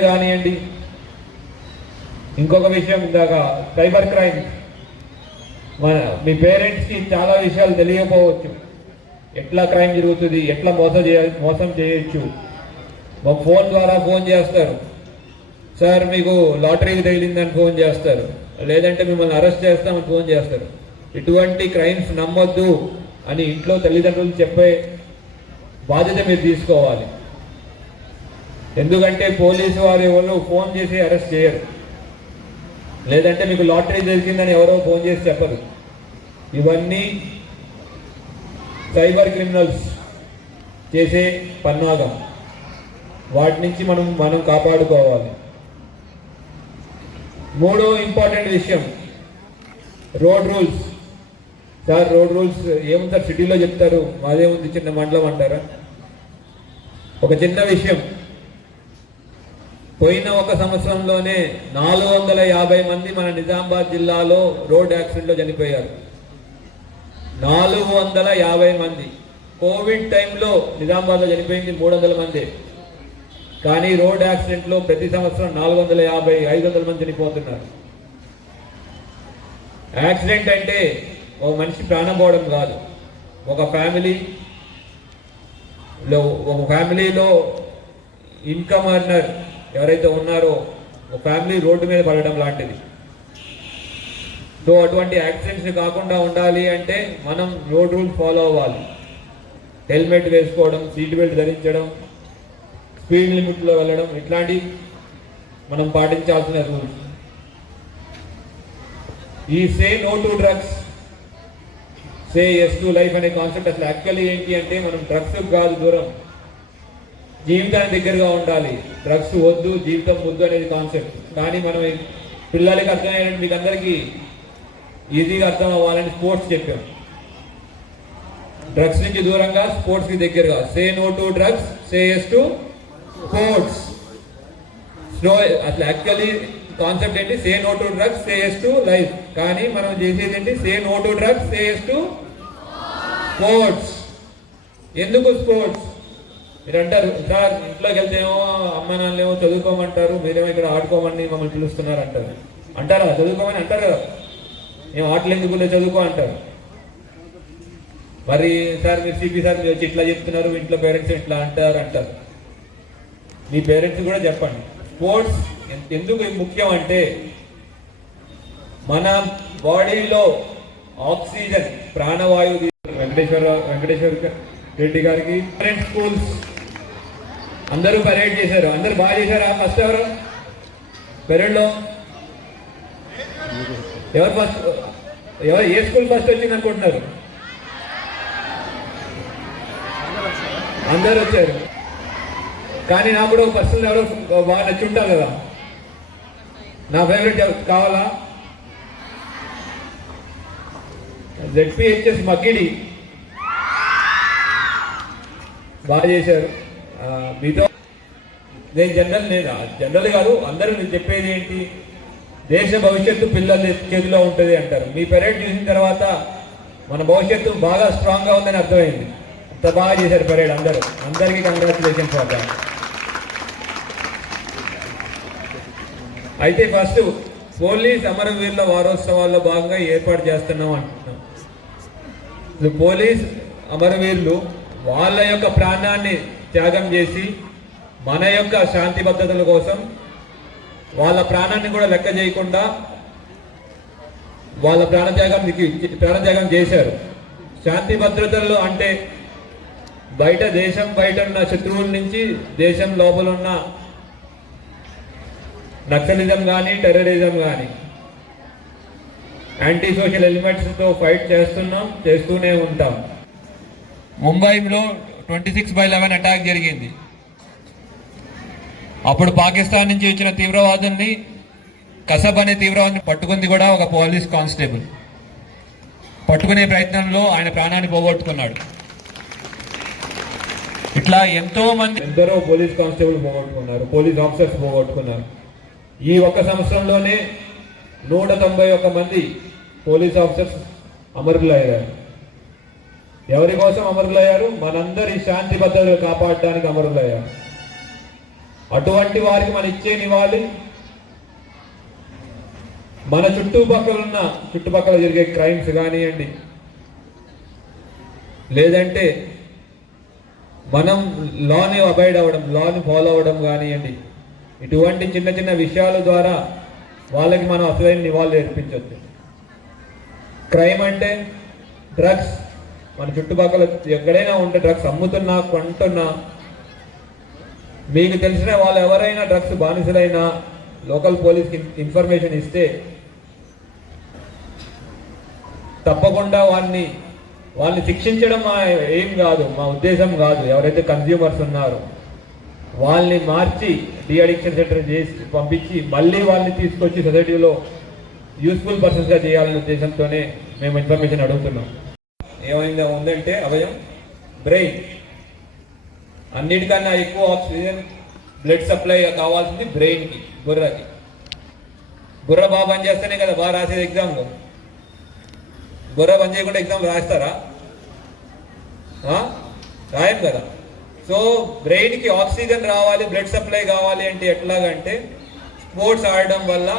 కానివ్వండి. ఇంకొక విషయం, ఇందాక సైబర్ క్రైమ్, మీ పేరెంట్స్కి చాలా విషయాలు తెలియకపోవచ్చు. ఎట్లా క్రైమ్ జరుగుతుంది, ఎట్లా మోసం చేయొచ్చు. మా ఫోన్ ద్వారా ఫోన్ చేస్తారు, సార్ మీకు లాటరీకి తగిలిందని ఫోన్ చేస్తారు, లేదంటే మిమ్మల్ని అరెస్ట్ చేస్తామని ఫోన్ చేస్తారు. ఇటువంటి క్రైమ్స్ నమ్మొద్దు అని ఇంట్లో తల్లిదండ్రులు చెప్పే బాధ్యత మీరు తీసుకోవాలి. ఎందుకంటే పోలీసు వారు ఎవరు ఫోన్ చేసి అరెస్ట్ చేయరు, లేదంటే మీకు లాటరీ దొరికిందని ఎవరో ఫోన్ చేసి చెప్పరు. ఇవన్నీ సైబర్ క్రిమినల్స్ చేసే పన్నాగం. వాటి నుంచి మనం కాపాడుకోవాలి. మూడో ఇంపార్టెంట్ విషయం, road rules. Sir road rules ఏముంది సార్, సిటీలో చెప్తారు, మాదేముంది చిన్న మండలం అంటారా? ఒక చిన్న విషయం, పోయిన ఒక సంవత్సరంలోనే 450 మంది మన నిజామాబాద్ జిల్లాలో రోడ్ యాక్సిడెంట్లో చనిపోయారు. 450 మంది. కోవిడ్ టైంలో నిజామాబాద్లో చనిపోయింది 300 మంది. కానీ రోడ్ యాక్సిడెంట్లో ప్రతి సంవత్సరం 450-500 మంది చనిపోతున్నారు. యాక్సిడెంట్ అంటే ఒక మనిషి ప్రాణం పోవడం కాదు, ఒక ఫ్యామిలీలో ఇన్కమ్ అర్నర్ ఎవరైతే ఉన్నారో ఒక ఫ్యామిలీ రోడ్డు మీద పడడం లాంటిది. సో అటువంటి యాక్సిడెంట్స్ కాకుండా ఉండాలి అంటే మనం రోడ్ రూల్ ఫాలో అవ్వాలి. హెల్మెట్ వేసుకోవడం, సీట్ బెల్ట్ ధరించడం, స్పీడ్ లిమిట్లో వెళ్ళడం, ఇట్లాంటి మనం పాటించాల్సిన రూల్స్. ఈ say no to drugs, say yes to life అనే కాన్సెప్ట్ అసలు యాక్చువల్లీ ఏంటి అంటే, మనం డ్రగ్స్ కాదు దూరం, జీవితానికి దగ్గరగా ఉండాలి. డ్రగ్స్ వద్దు, జీవితం వద్దు అనేది కాన్సెప్ట్. కానీ మనం పిల్లలకి అర్థమయ్యేది, మీకు అందరికీ ఈజీగా అర్థం అవ్వాలని స్పోర్ట్స్ చెప్పాం. డ్రగ్స్ నుంచి దూరంగా, స్పోర్ట్స్కి దగ్గరగా. Say no to drugs, say yes to sports. So అసలు యాక్చువల్లీ కాన్సెప్ట్ ఏంటి, say no to drugs, say yes to life. కానీ మనం చేసేది ఏంటి, say no to drugs, say yes to sports. ఎందుకు స్పోర్ట్స్? మీరు అంటారు, సార్ ఇంట్లోకి వెళ్తేమో అమ్మ నాన్నలేమో చదువుకోమంటారు, మీరేమో ఇక్కడ ఆడుకోమని మమ్మల్ని పిలుస్తున్నారు అంటారు. అంటారా? చదువుకోమని అంటారు కదా, మేము ఆటలు ఎందుకు చదువుకో అంటారు. మరి సార్ మీరు సిపి సార్ మీరు వచ్చి ఇట్లా చెప్తున్నారు, ఇంట్లో పేరెంట్స్ ఇట్లా అంటారు. మీ పేరెంట్స్ కూడా చెప్పండి. స్పోర్ట్స్ ఎందుకు ముఖ్యం అంటే, మన బాడీలో ఆక్సిజన్, ప్రాణవాయువు. వెంకటేశ్వర రెడ్డి గారికి స్కూల్స్ అందరూ పరేడ్ చేశారు. అందరూ బాగా చేశారా? ఫస్ట్ ఎవరు పరేడ్లో? ఏ స్కూల్ ఫస్ట్ వచ్చింది అనుకుంటున్నారు? అందరూ వచ్చారు. కానీ నాకు కూడా ఒక పర్సనల్ ఎవరో బాగా నచ్చి ఉంటారు కదా, నా ఫేవరెట్ కావాలా? ZPHS మగ్గిడి బాగా చేశారు. మీతో నేను జనరల్ కాదు, అందరూ నేను చెప్పేది ఏంటి, దేశ భవిష్యత్తు పిల్లల చేతిలో ఉంటుంది అంటారు. మీ పరేడ్ చూసిన తర్వాత మన భవిష్యత్తు బాగా స్ట్రాంగ్గా ఉందని అర్థమైంది. అంత బాగా చేశారు పరేడ్. అందరికీ కంగ్రాచులేషన్స్ ఫర్ దట్. అయితే ఫస్ట్ పోలీస్ అమరవీరుల వారోత్సవాల్లో భాగంగా ఏర్పాటు చేస్తున్నాం అంటున్నాం. పోలీస్ అమరవీరులు వాళ్ళ యొక్క ప్రాణాన్ని త్యాగం చేసి మన యొక్క శాంతి భద్రతల కోసం వాళ్ళ ప్రాణాన్ని కూడా లెక్క చేయకుండా వాళ్ళ ప్రాణత్యాగం చేశారు. శాంతి భద్రతలు అంటే దేశం బయట ఉన్న శత్రువుల నుంచి దేశం లోపల ఉన్న నక్సలిజం కానీ, టెర్రరిజం కానీ, యాంటీ సోషల్ ఎలిమెంట్స్తో ఫైట్ చేస్తూనే ఉంటాం. ముంబైలో 26/11 అటాక్ జరిగింది. అప్పుడు పాకిస్తాన్ నుంచి వచ్చిన తీవ్రవాదుల్ని, కసబ్ అనే తీవ్రవాదిని పట్టుకుంది కూడా ఒక పోలీస్ కానిస్టేబుల్. పట్టుకునే ప్రయత్నంలో ఆయన ప్రాణాన్ని పోగొట్టుకున్నాడు. ఇట్లా ఎందరో పోలీస్ కానిస్టేబుల్ పోగొట్టుకున్నారు, పోలీస్ ఆఫీసర్స్ పోగొట్టుకున్నారు. ఈ ఒక్క సంవత్సరంలోనే 191 మంది పోలీస్ ఆఫీసర్స్ అమరులయ్యారు. ఎవరి కోసం అమరులయ్యారు? మనందరి శాంతి భద్రతలు కాపాడడానికి అమరులయ్యారు. అటువంటి వారికి మనం ఇచ్చే నివాళి మన చుట్టుపక్కల జరిగే క్రైమ్స్ కానివ్వండి, లేదంటే మనం లాని అబైడ్ అవ్వడం, లాని ఫాలో అవ్వడం కానివ్వండి, ఇటువంటి చిన్న చిన్న విషయాల ద్వారా వాళ్ళకి మనం అసలైన నివాళులు అర్పించవచ్చు. క్రైమ్ అంటే డ్రగ్స్, మన చుట్టుపక్కల ఎక్కడైనా ఉంటే డ్రగ్స్ అమ్ముతున్నా కొంటున్నా, మీకు తెలిసిన వాళ్ళు ఎవరైనా డ్రగ్స్ బానిసలైనా లోకల్ పోలీస్కి ఇన్ఫర్మేషన్ ఇస్తే తప్పకుండా వాళ్ళని శిక్షించడం మా ఏం కాదు, మా ఉద్దేశం కాదు. ఎవరైతే కన్జ్యూమర్స్ ఉన్నారో వాళ్ళని మార్చి డీఅడిక్షన్ సెంటర్ చేసి పంపించి మళ్ళీ వాళ్ళని తీసుకొచ్చి సొసైటీలో యూస్ఫుల్ పర్సన్స్గా చేయాలనే ఉద్దేశంతోనే మేము ఇన్ఫర్మేషన్ అడుగుతున్నాం. ఏమైందా ఉందంటే అవయం బ్రెయిన్, అన్నిటికన్నా ఎక్కువ ఆక్సిజన్ బ్లడ్ సప్లై కావాల్సింది బ్రెయిన్కి, బుర్రకి. బుర్ర బాగా పనిచేస్తేనే కదా బాగా రాసేది ఎగ్జామ్లో. బుర్ర పని చేయకుండా ఎగ్జామ్ రాస్తారా? రాయం కదా. సో బ్రెయిన్కి ఆక్సిజన్ రావాలి, బ్లడ్ సప్లై కావాలి అంటే ఎట్లాగంటే స్పోర్ట్స్ ఆడడం వల్ల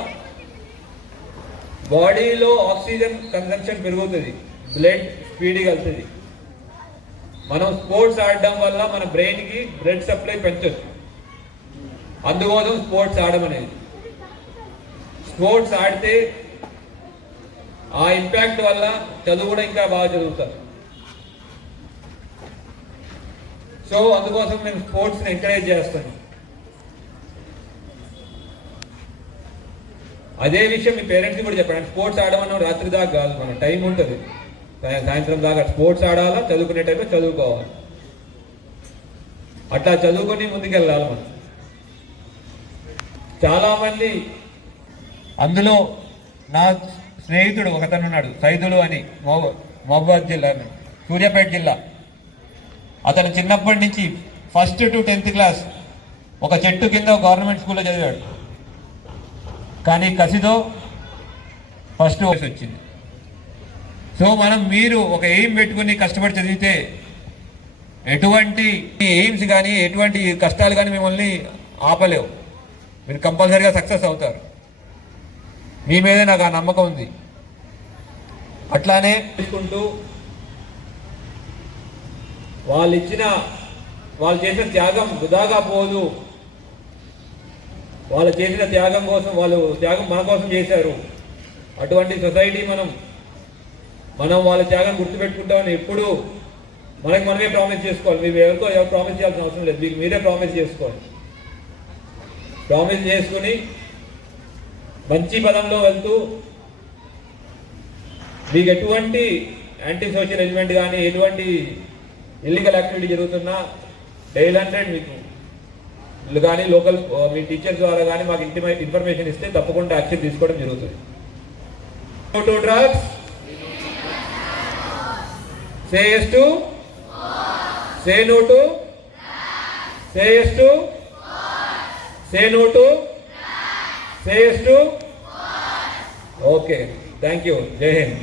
బాడీలో ఆక్సిజన్ కన్సంప్షన్ పెరుగుతుంది, బ్లడ్ స్పీడ్గా వెళ్తుంది. మనం స్పోర్ట్స్ ఆడడం వల్ల మన బ్రెయిన్కి బ్లడ్ సప్లై పెంచవచ్చు. అందుకోసం స్పోర్ట్స్ ఆడడం అనేది. స్పోర్ట్స్ ఆడితే ఆ ఇంపాక్ట్ వల్ల చదువు కూడా ఇంకా బాగా చదువుతారు. సో అందుకోసం మేము స్పోర్ట్స్ని ఎంకరేజ్ చేస్తాను. అదే విషయం మీ పేరెంట్స్కి కూడా చెప్పండి. స్పోర్ట్స్ ఆడమన్నా రాత్రి దాకా కాదు, మన టైం ఉంటుంది, సాయంత్రం దాకా స్పోర్ట్స్ ఆడాలా, చదువుకునే టైంలో చదువుకోవాలి. అట్లా చదువుకొని ముందుకెళ్ళాలి మనం. చాలామంది, అందులో నా స్నేహితుడు ఒకతను ఉన్నాడు, సైదులు అని, మహబూబాద్ జిల్లా, సూర్యాపేట జిల్లా. అతను చిన్నప్పటి నుంచి 1st to 10th క్లాస్ ఒక చెట్టు కింద గవర్నమెంట్ స్కూల్లో చదివాడు. కానీ కసితో ఫస్ట్ వచ్చింది. సో మీరు ఒక ఎయిమ్ పెట్టుకుని కష్టపడి చదివితే ఎటువంటి ఎయిమ్స్ కానీ ఎటువంటి కష్టాలు కానీ మిమ్మల్ని ఆపలేవు. మీరు కంపల్సరీగా సక్సెస్ అవుతారు. మీ మీదే నాకు ఆ నమ్మకం ఉంది. అట్లానే తీసుకుంటూ వాళ్ళు చేసిన త్యాగం వృధాగా పోదు. వాళ్ళు చేసిన త్యాగం కోసం, వాళ్ళు త్యాగం మన కోసం చేశారు. అటువంటి సొసైటీ మనం వాళ్ళ త్యాగం గుర్తుపెట్టుకుంటామని ఎప్పుడు మనమే ప్రామిస్ చేసుకోవాలి. మీరు ఎవరు ప్రామిస్ చేయాల్సిన అవసరం లేదు, మీకు మీరే ప్రామిస్ చేసుకోవాలి. ప్రామిస్ చేసుకుని మంచి పదంలో వెళ్తూ మీకు ఎటువంటి యాంటీ సోషల్ ఎలిమెంట్ కానీ ఎటువంటి ఇల్లీగల్ యాక్టివిటీ జరుగుతున్నా డైల్ 100 మీకు కానీ లోకల్ మీ టీచర్స్ ద్వారా కానీ మాకు ఇన్ఫర్మేషన్ ఇస్తే తప్పకుండా యాక్షన్ తీసుకోవడం జరుగుతుంది. No to drugs. Say yes to. Say no to. Say yes to. Say no to. Say yes to. Okay. Thank you. Jai Hind.